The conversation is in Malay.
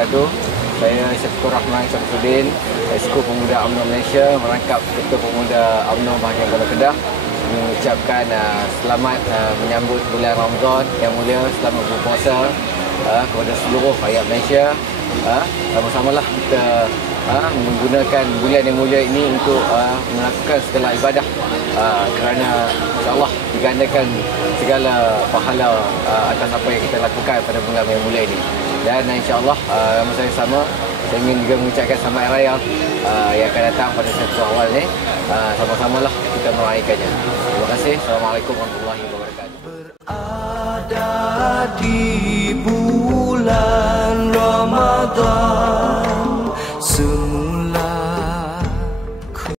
wabarakatuh. Saya Syafiqur Rahman Syamsuddin, Exco Pemuda UMNO Malaysia, merangkap Ketua Pemuda UMNO bahagian Kuala Kedah, mengucapkan selamat menyambut bulan Ramadan yang mulia, selamat berpuasa kepada seluruh rakyat Malaysia. Sama-samalah kita menggunakan bulan yang mulia ini untuk melakukan segala ibadah, kerana insyaAllah digandakan segala pahala atas apa yang kita lakukan pada bulan yang mulia ini. Dan insyaAllah masa yang sama saya ingin juga mengucapkan selamat hari raya yang akan datang pada 1 awal ni. Sama-samalah kita meraihkannya. Terima kasih. Assalamualaikum warahmatullahi wabarakatuh. Berada di bulan Ramadan semula